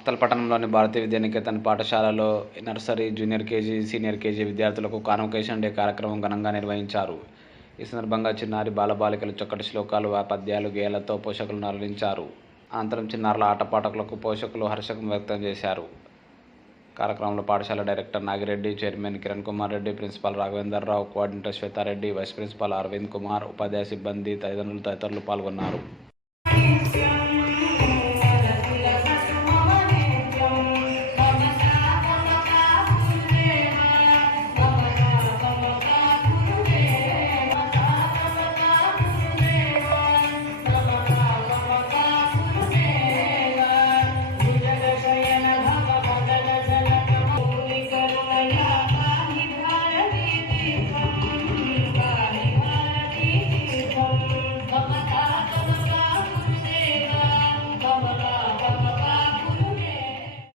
మక్తల్ పట్టణంలోని భారతీయ విద్యానికేతన్ పాఠశాలలో nursery, junior KG, senior KG విద్యార్థులకు కాన్వకేషన్ డే కార్యక్రమం ఘనంగా నిర్వహించారు. ఈ సందర్భంగా చిన్నారి, బాలబాలికలు చక్కటి శ్లోకాలు, పద్యాలు, గేయాలతో పోషకులను అలరించారు. అనంతరం చిన్నారుల ఆటపాటలకు పోషకులు హర్షం వ్యక్తం చేశారు. కార్యక్రమంలో పాఠశాల director Nagireddy, chairman Kiran Kumar Reddy, principal Raghavender Rao, coordinator Shweta Reddy, vice principal Aravind Kumar, ఉపాధ్యాయ సిబ్బంది, తల్లిదండ్రులు తదితరులు పాల్గొన్నారు.